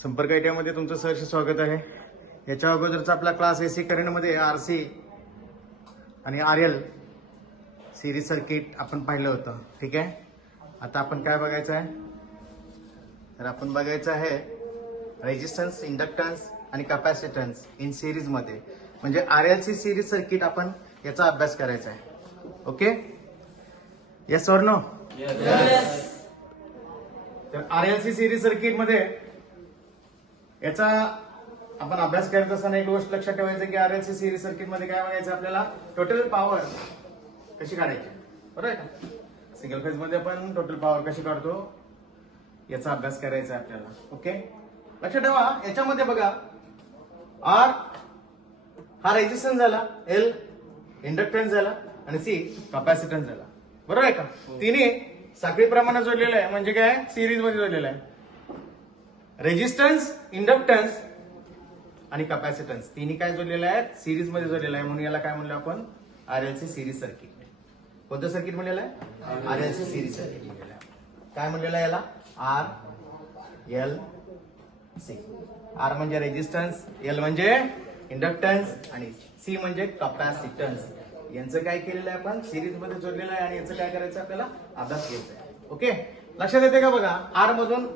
संपर्क आयटीआयमध्ये तुमचं सहर्ष स्वागत आहे. याच्या अगोदरचा आपला क्लास एसी करंटमध्ये आरसी आणि आरएल सिरीज सर्किट आपण पाहिलं होतं. ठीक आहे. आता आपण काय बघायचं आहे, तर आपण बघायचं आहे रेजिस्टन्स, इंडक्टन्स आणि कॅपॅसिटन्स इन सिरीज मध्ये, म्हणजे आरएलसी सिरीज सर्किट आपण याचा अभ्यास करायचा आहे. ओके, येस और नो? तर आरएलसी सिरीज सर्किट मध्ये याचा आपण अभ्यास करत असताना एक गोष्ट लक्षात ठेवायचं की आरएलसी सिरीज सर्किट मध्ये काय बघायचं आपल्याला, टोटल पॉवर कशी काढायची. बरोबर आहे का? सिंगल फेज मध्ये आपण टोटल पॉवर कशी काढतो याचा अभ्यास करायचा आहे आपल्याला. ओके, लक्षात ठेवा. याच्यामध्ये बघा, आर हा रेजिस्टन्स झाला, एल इंडक्टन्स झाला आणि सी कॅपॅसिटन्स झाला. बरोबर आहे का? तिन्ही साखळी प्रमाणात जोडलेलं आहे, म्हणजे काय, सिरीज मध्ये जोडलेलं आहे. रेजिस्टन्स, इंडक्टन्स आणि कॅपॅसिटन्स तिन्ही काय जोडलेलं आहे, सिरीज मध्ये जोडलेलं आहे. म्हणून याला काय म्हणलं आपण, आरएलसी सिरीज सर्किट. कोणतं सर्किट म्हणलेलं आहे? आरएलसी सिरीज सर्किट म्हणलेलं आहे. काय म्हणलेलं आहे याला? R L C. आर म्हणजे रेजिस्टन्स, एल म्हणजे इंडक्टन्स आणि सी म्हणजे कॅपॅसिटन्स. यांचं काय केलेलं आहे आपण, सिरीज मध्ये जोडलेलं आहे आणि याचं काय करायचं आपल्याला, अभ्यास घ्यायचा आहे. ओके, लक्षात येते का? बघा, आर मधून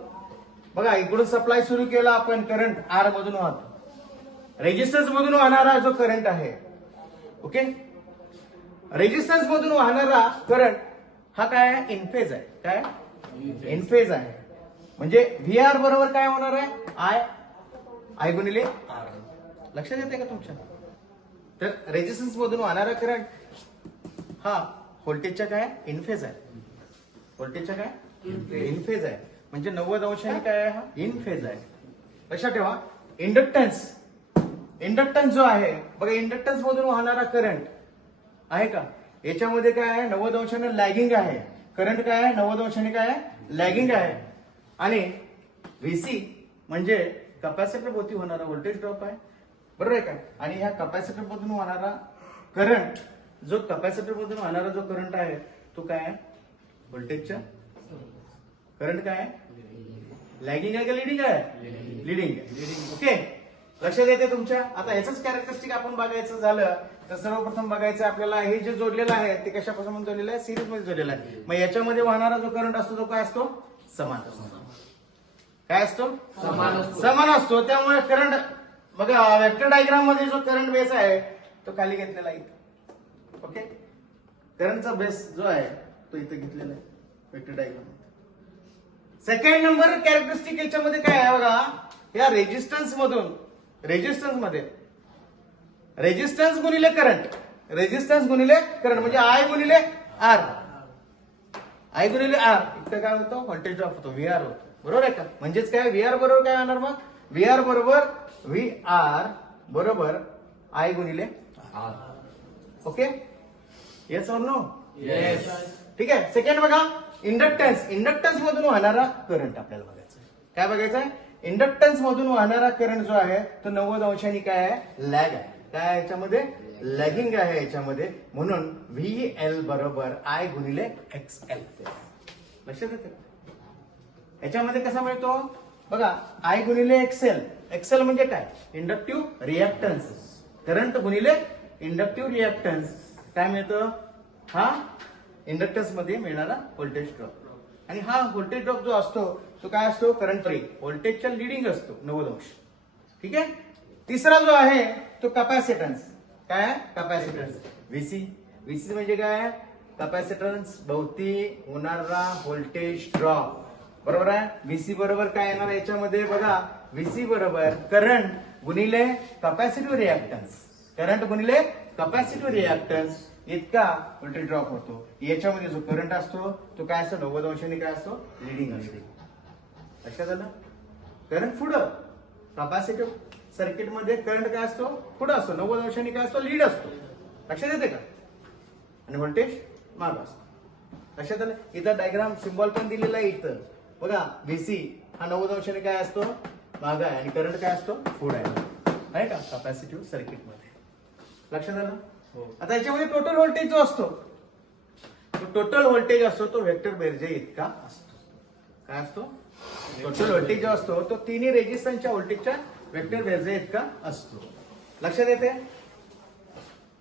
बघा इकडून सप्लाय सुरू केला आपण, करंट आर मधून वाहतो. रेजिस्टन्स मधून वाहणारा जो करंट आहे, ओके, रेजिस्टन्स मधून वाहणारा करंट हा काय आहे, इनफेज आहे. काय इनफेज आहे, म्हणजे व्ही आर बरोबर काय होणार आहे, आय गुणिले आर. लक्षात येते का तुमच्या? तर रेजिस्टन्स मधून वाहणारा करंट हा व्होल्टेजच्या काय इनफेज आहे. व्होल्टेजच्या काय इनफेज आहे, म्हणजे 90 अंशाने काय आहे, हा इन फेज आहे. लक्षात ठेवा. इंडक्टन्स जो आहे बघा, इंडक्टन्स मधून वाहणारा करंट आहे का, याच्यामध्ये काय आहे, 90 अंशाने लॅगिंग आहे. करंट काय आहे, 90 अंशाने काय आहे, लॅगिंग आहे. आणि व्हीसी म्हणजे कॅपॅसिटर भोवती होणारा व्होल्टेज ड्रॉप आहे. बरोबर आहे का? आणि ह्या कॅपॅसिटर मधून वाहणारा करंट, जो कॅपॅसिटर मधून वाहणारा जो करंट आहे तो काय आहे, व्होल्टेजच्या करंट काय आहे, लॅगिंग आहे का लिडिंग आहे, लिडिंग आहे. ओके, लक्षात येते तुमच्या? आता याच कॅरेक्टरिस्टिक आपण बघायचं झालं तर सर्वप्रथम बघायचं आपल्याला, हे जे जोडलेलं आहे ते कशापासून जोडलेलं आहे, सिरीज मध्ये जोडलेलं आहे. मग याच्यामध्ये वाहणारा जो करंट असतो तो काय असतो, समान असतो. काय असतो, समान असतो. त्यामुळे करंट बघा, वेक्टर डायग्राम मध्ये जो करंट बेस आहे तो खाली घेतलेला आहे. ओके, करंटचा बेस जो आहे तो इथे घेतलेला आहे vector diagram. Second number characteristic याच्यामध्ये काय आहे बघा, या रेजिस्टन्स मधून, रेजिस्टन्स गुणिले करंट, रेजिस्टन्स गुणिले करंट म्हणजे आय गुणिले आर, आय गुणिले आर इतकं काय होतं, व्होल्टेज ड्रॉप होतो, व्ही आर होतो. बरोबर आहे का? म्हणजेच काय, व्ही आर बरोबर काय होणार, मग व्ही आर बरोबर आय गुणिले आर. ओके, येस और नो? येस. ठीक आहे. सेकंड बघा, इंडक्टन्स मधून वाहणारा करंट आपल्याला बघायचा आहे. काय बघायचं आहे, इंडक्टन्स मधून वाहणारा करंट जो आहे तो 90 अंशांनी काय आहे, लॅग आहे. काय याच्यामध्ये, लॅगिंग आहे याच्यामध्ये. म्हणून व्ही एल बरोबर आय गुणिले एक्स एल. लक्षात येते? याच्यामध्ये कसा मिळतो बघा, आय गुणिले एक्सएल. एक्सएल म्हणजे काय, इंडक्टिव्ह रिएक्टन्स. करंट गुणिले इंडक्टिव्ह रिएक्टन्स काय मिळतं, हा इंडक्टन्स मध्ये मिळणारा व्होल्टेज ड्रॉप. आणि हा व्होल्टेज ड्रॉप जो असतो तो काय असतो, करंट फ्री, व्होल्टेजच्या लिडिंग असतो 90 अंश. ठीक आहे. तिसरा जो आहे तो कॅपॅसिटन्स. काय आहे, कॅपॅसिटन्स. व्हीसी म्हणजे काय, कॅपॅसिटन्स भोवती होणारा व्होल्टेज ड्रॉप. बरोबर आहे. व्हीसी बरोबर काय येणार याच्यामध्ये बघा, व्हीसी बरोबर करंट गुणिले कॅपॅसिटिव्ह रिएक्टन्स. करंट गुणिले कॅपॅसिटिव्ह रिएक्टन्स इतका व्होल्टेज ड्रॉप होतो. याच्यामध्ये जो करंट असतो तो काय असतो, 90 अंशाने काय असतो, लिडिंग असतो. लक्षात आलं? करंट पुढं, कॅपॅसिटिव्ह सर्किट मध्ये करंट काय असतो, पुढं असतो, 90 अंशाने काय असतो, लीड असतो. लक्षात येते का? आणि व्होल्टेज माग असतो. लक्षात आलं? इथं डायग्राम सिम्बॉल पण दिलेला आहे. इथं बघा, व्हीसी हा 90 अंशाने काय असतो, माग आहे, आणि करंट काय असतो, पुढे आहे का, कॅपॅसिटिव्ह सर्किट मध्ये. लक्षात आलं? आता याच्यामध्ये टोटल व्होल्टेज जो असतो, तो टोटल व्होल्टेज असतो तो वेक्टर बेरजे इतका असतो. काय असतो, टोटल व्होल्टेज जो असतो तो तिन्ही रेजिस्टन्सच्या व्होल्टेजच्या वेक्टर बेरजे इतका असतो. लक्षात येते?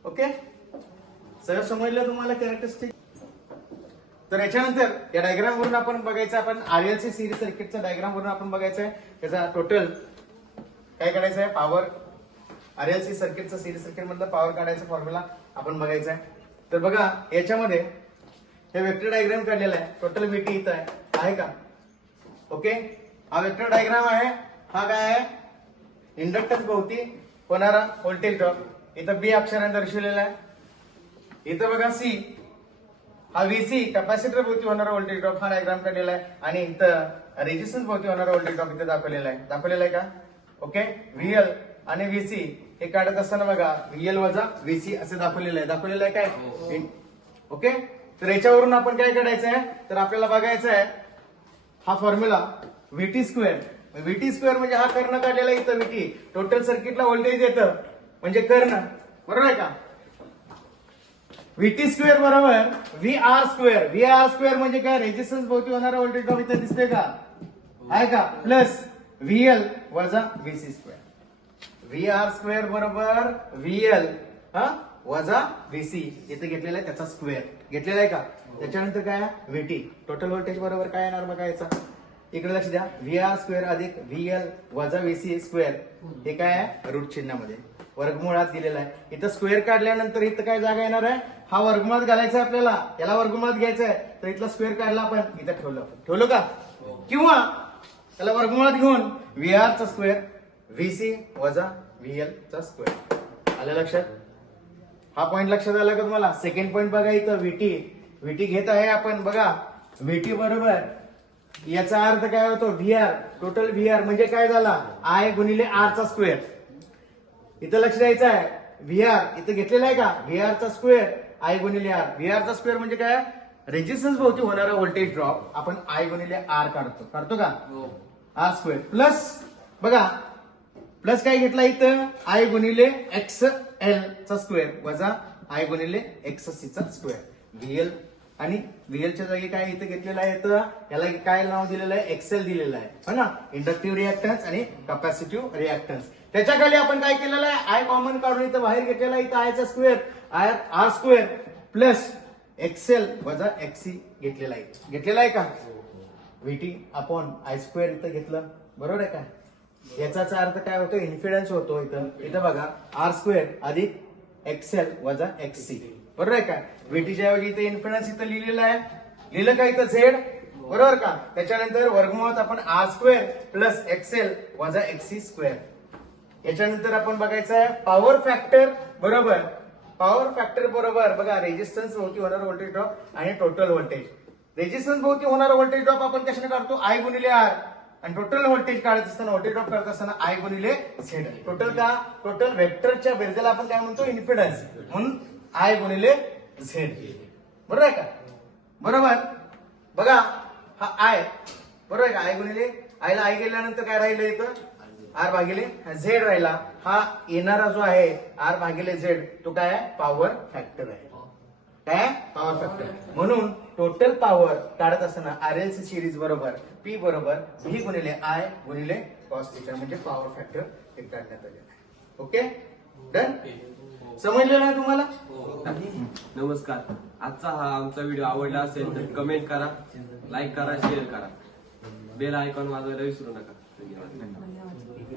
ओके, सगळं समजलं तुम्हाला कॅरेक्टरिस्टिक. तर याच्यानंतर या डायग्राम वरून आपण बघायचं, आपण आरएलसी सिरीज सर्किटचा डायग्राम वरून आपण बघायचं आहे त्याचा टोटल काय काढायचं आहे, पॉवर. आरएलसी सर्किटचा सिरीज सर्किट मधलं पॉवर काढायचा फॉर्म्युला आपण बघायचा आहे. तर बघा याच्यामध्ये हे वेक्टर डायग्राम काढलेला आहे. टोटल व्हीटी इथं आहे का? ओके, हा वेक्टर डायग्राम आहे. हा काय आहे, इंडक्टन्स भोवती होणारा व्होल्टेज ड्रॉप. इथं बी अक्षराने दर्शवलेला आहे. इथं बघा सी, हा व्हीसी कॅपॅसिटर भोवती होणारा व्होल्टेज ड्रॉप हा डायग्राम काढलेला आहे. आणि इथं रेजिस्टन्स भोवती होणारा व्होल्टेज ड्रॉप इथे दाखवलेला आहे का? ओके, व्हीएल आणि व्हीसी हे काढत असताना बघा व्हीएल वजा व्हीसी असे दाखवलेलं आहे काय? ओके, तर याच्यावरून आपण काय काढायचं आहे, तर आपल्याला बघायचं आहे हा formula VT square. VT square म्हणजे हा कर्ण काढलेला आहे इथं व्हीटी. टोटल सर्किटला व्होल्टेज येतं म्हणजे कर्ण, बरोबर आहे का? व्हीटी स्क्वेअर बरोबर V R square. V R square म्हणजे काय, रेजिस्टन्स भोवती होणारा व्होल्टेज ड्रॉप इथे दिसतोय का? आहे का? प्लस व्हीएल वजा VC square. V R square बरोबर व्हीएल वजा व्हीसी इथे घेतलेला आहे त्याचा स्क्वेअर घेतलेला आहे का? त्याच्यानंतर काय व्हीटी टोटल व्होल्टेज बरोबर काय येणार बघायचा. इकडे लक्ष द्या, व्ही आर स्क्वेअर अधिक व्हीएल वजा व्हीसी स्क्वेअर हे काय आहे, रूट चिन्हामध्ये वर्गमुळात दिलेला आहे. इथं स्क्वेअर काढल्यानंतर इथं काय जागा येणार आहे, हा वर्गमुळात घालायचा आहे आपल्याला, याला वर्गमुळात घ्यायचा आहे. तर इथला स्क्वेअर काढला आपण इथं ठेवलं का? किंवा त्याला वर्गमुळात घेऊन व्ही आर चा स्क्वेअर व्हीसी वजा व्हीएल चा स्क्वेअर. आलं लक्षात? हा पॉइंट लक्षात आला का तुम्हाला? सेकंड पॉइंट बघा इथं व्हीटी घेत आहे आपण. बघा व्हीटी बरोबर याचा अर्थ काय होतो, व्हीआर. टोटल व्हीआर म्हणजे काय झाला, आय गुणिले आर चा स्क्वेअर. इथं लक्ष द्यायचं आहे, व्हीआर इथं घेतलेला आहे का, व्हीआर चा स्क्वेअर आय गुणिले आर. व्हीआर चा स्क्वेअर म्हणजे काय, रेजिस्टन्स भोवती होणारा व्होल्टेज ड्रॉप आपण आय गुणिले आर काढतो का? आर स्क्वेअर प्लस बघा प्लस काय घेतला इथं, आय गुणिले एक्स एल चा स्क्वेअर वजा आय गुणिले एक्स सी चा स्क्वेअर. व्हीएल आणि व्हीएलच्या जागी काय इथं घेतलेलं आहे, तर याला काय नाव दिलेलं आहे, एक्सेल दिलेलं आहे, हो ना. इंडक्टिव्ह रिएक्टन्स आणि कॅपॅसिटिव्ह रिएक्टन्स. त्याच्या खाली आपण काय केलेलं आहे, आय कॉमन काढून इथं बाहेर घेतलेला आहे. इथं आयचा square R square plus XL वजा एक्सी घेतलेला आहे का? व्हीटी अपॉन आय स्क्वेअर इथं घेतलं, बरोबर आहे का? याचाच अर्थ काय होतो, इन्फिडन्स होतो. इथं बघा आर स्क्वेअर अधिक एक्सेल वजा एक्सी, बरोबर आहे का? व्हीटीच्या ऐवजी इथे इन्फिडन्स इथं लिहिलं का इथं झेड, बरोबर का? त्याच्यानंतर वर्गमुळात आपण आर स्क्वेअर प्लस एक्सेल वजा एक्सी स्क्वेअर. याच्यानंतर आपण बघायचं आहे पॉवर फॅक्टर बरोबर. पॉवर फॅक्टर बरोबर बघा रेजिस्टन्स भोवती होणारा व्होल्टेज ड्रॉप आणि टोटल व्होल्टेज. रेजिस्टन्स भोवती होणारा व्होल्टेज ड्रॉप आपण कशाने काढतो, आय गुणिले आर. आणि टोटल व्होल्टेज काढत असताना व्होल्टेज ड्रॉप करत असताना आय गुणिले झेड. टोटल वेक्टरच्या बेरजेला आपण काय म्हणतो, इन्फिडन्स, म्हणून आय गुणिले झेड, बरोबर आहे का? बरोबर बघा हा आय, बरोबर आहे का? आय गुणिले आयला आय गेल्यानंतर काय राहिलं इथं, आर भागिले झेड राहिला. हा येणारा जो आहे आर भागिले झेड तो काय आहे, पॉवर फॅक्टर आहे. काय पॉवर फॅक्टर. म्हणून टोटल पॉवर काढत असताना आरएलसी सिरीज बरोबर पी बरोबर व्ही गुणिले आय गुणिले कॉस थीटा म्हणजे पॉवर फॅक्टर हे काढण्यात आले. ओके डन, समजलं ना तुम्हाला? नमस्कार. आजचा हा आमचा व्हिडिओ आवडला असेल तर कमेंट करा, लाईक करा, शेअर करा, बेल आयकॉन वाजवायला विसरू नका. धन्यवाद.